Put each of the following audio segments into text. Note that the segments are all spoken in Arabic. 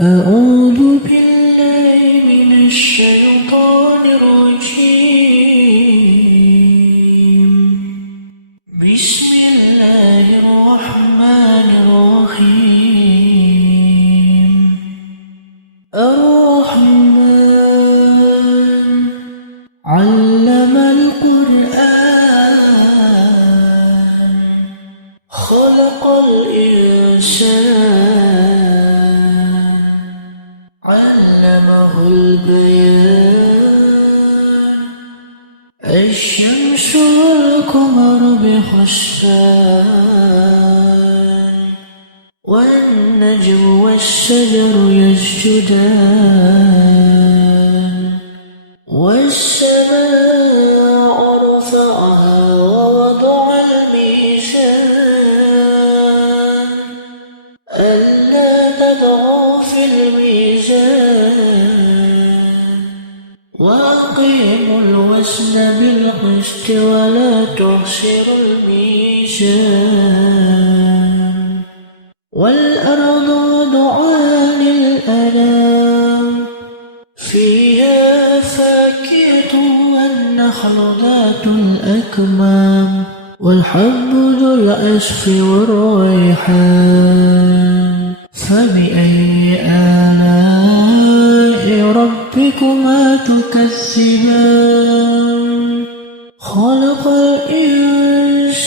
أعوذ بالله من الشيطان الرجيم. بسم الله الرحمن الرحيم. الرحمن علم القرآن خلق الإنسان علمه البيان. الشمس والقمر بحسبان والنجم والشجر يسجدان والسماء رفعها ووضع الميزان ألا تطغوا في الميزان وأقيموا الوزن بالقسط ولا تخسروا الميزان. والأرض وضعها للأنام فيها فاكهة والنخل ذات الأكمام والحب ذو العصف والريحان. فبأي آلاء ربكما تكذبان؟ خلق الإنسان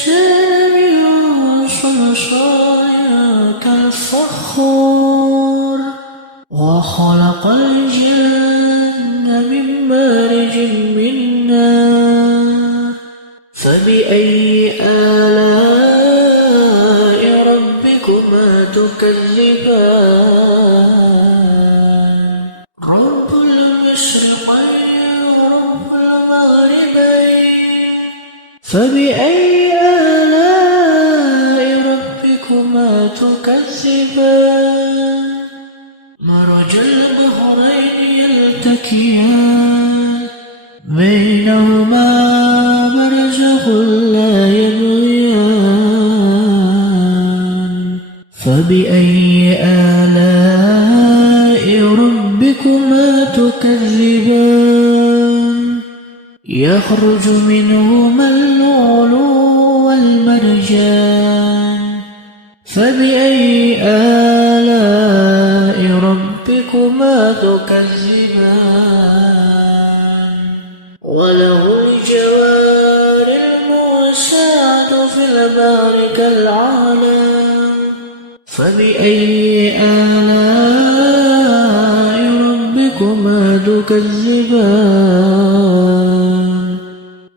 من صلصال كالفخار وخلق الجن من مارج من نار. فبأي آلاء ربكما تكذبان؟ رب المشرقين ورب المغربين. فبأي آلاء ربكما تكذبان؟ مرج البحرين يلتقيان بينهما برزخ لا يبغيان. فبأي آلاء ربكما تكذبان؟ يخرج منهما اللؤلؤ والمرجان. فبأي آلاء ربكما تكذبان؟ وله الجوار الموسعة في البحر كالأعلام. فبأي آلاء ربكما تكذبان؟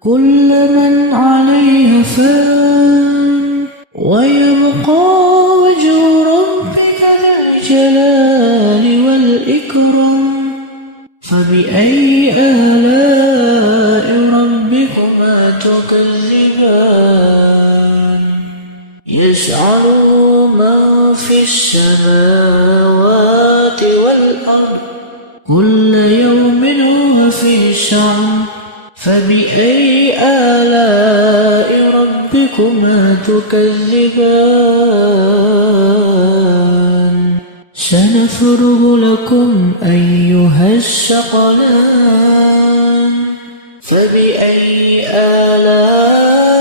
كل من عليها فان ويبقى وجه ربك ذا الجلال والإكرام. فبأي آلاء ربكما تكذبان؟ يسأله من في السماوات والأرض كل يوم هو في شأن. فبأي آلاء ربكما تكذبان؟ سنفرغ لكم أيها الثقلان. فبأي آلاء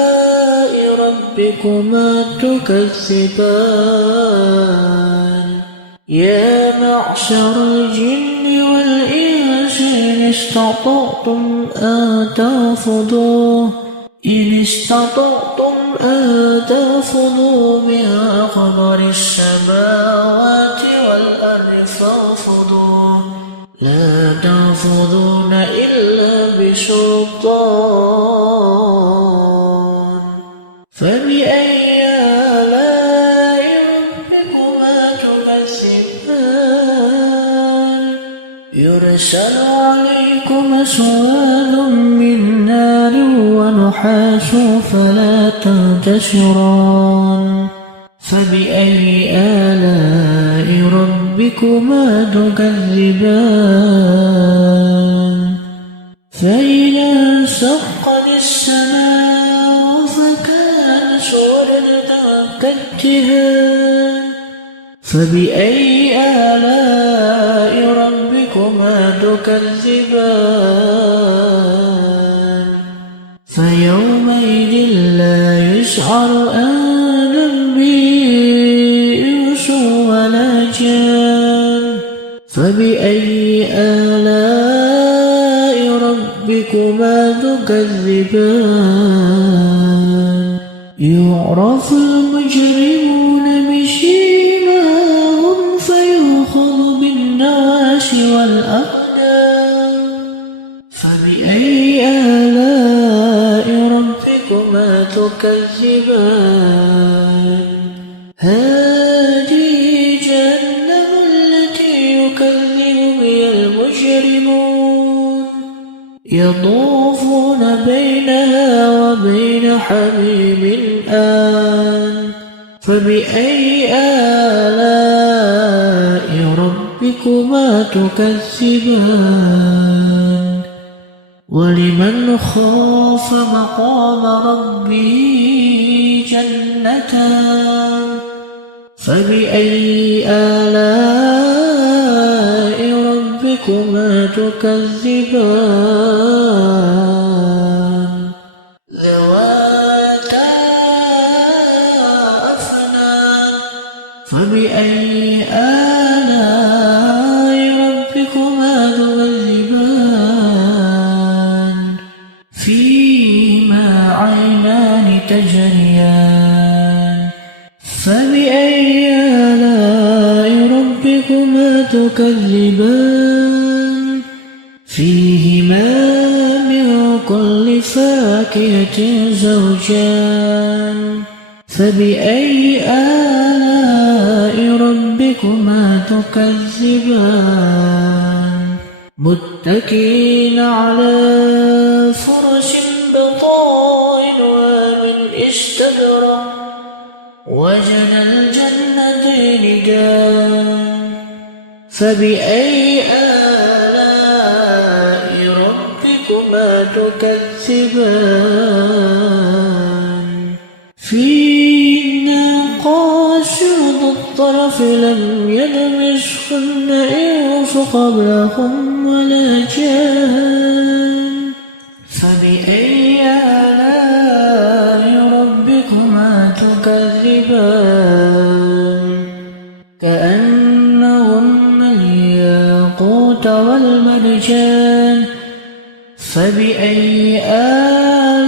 ربكما تكذبان؟ يا معشر الجن والإنس إن استطعتم أن تنفذوا من أقدار السماوات والأرض فانفذوا لا تنفذون إلا بسلطان. فبأي آلاء ربكما تكذبان؟ يرسل عليكم سواد من نار ونحاس فلا تنتصران. فبأي آلاء ربكما تكذبان؟ فإذا انشقت السماء فكانت وردة كالدهان. فبأي آلاء تكذبان فيومئذ لا يسعر آدم بإنس ولا جان فبأي آلاء ربكما تكذبان يعرف المجرمون بسيماهم فيؤخذ بالنواصي والأقدام فبأي آلاء ربكما تكذبان هذه جهنم التي يكذب بها المجرمون يطوفون بينها وبين حميم آن فبأي آلاء ربكما تكذبان ولمن خاف مقام ربه جنتان فبأي آلاء ربكما تكذبان ذواتا أفنان فبأي آلاء ربكما تكذبان فيهما عينان تجريان فبأي آلاء ربكما تكذبان فيهما من كل فاكهة زوجان فبأي آلاء ربكما تكذبان متكئين على فرش بطائنها من استبرق وجنى الجنتين دان فبأي آلاء ربكما تكذبان فيهن قاصرات الطرف لم يلمسهن إنس قبلهم ولا جان فبأي آلاء ربكما تكذبان كأنهن الياقوت والمرجان فبأي آلاء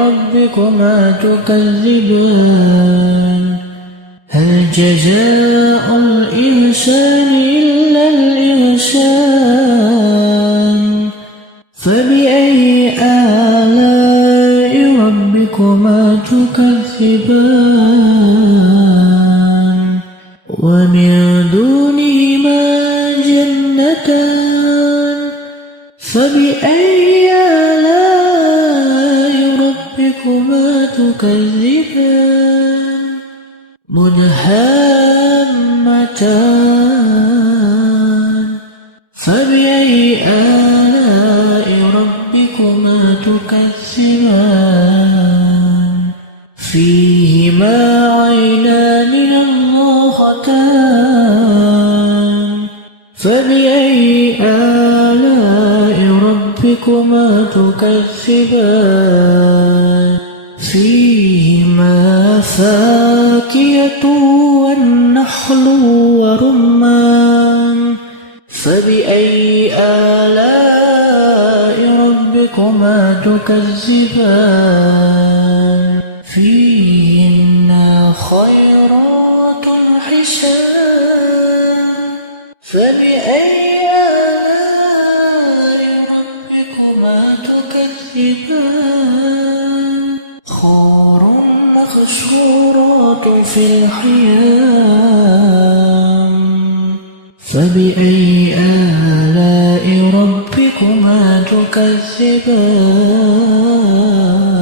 ربكما تكذبان هل جزاء الإنسان إلا الإحسان فبأي آلاء ربكما تكذبان ومن دونهما جنتان فبأي آلاء ربكما تكذبان مدهامتان فبأي آلاء ربكما تكذبان فيهما عينان نضاختان فبأي آلاء ربكما تكذبان فيهما فاكهة والنخل ورمان فبأي آلاء ربكما تكذبان فيهن خيرات حسان فبأي آلاء ربكما تكذبان حور مقصورات في الخيام فبأي آلاء ربكما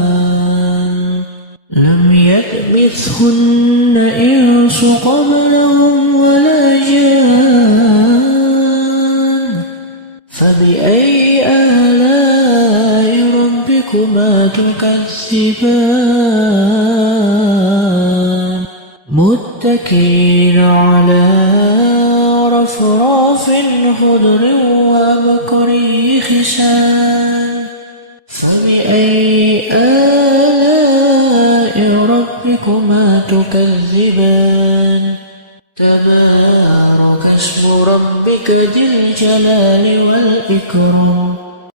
تكذبان لم يطمثهن إنس قبلهم ولا جان فبأي آلاء ربكما تكذبان متكئين على وأفراف خضر وبقري خشان فبأي آلاء ربكما تكذبان تبارك اسم ربك ذي الجلال والإكرام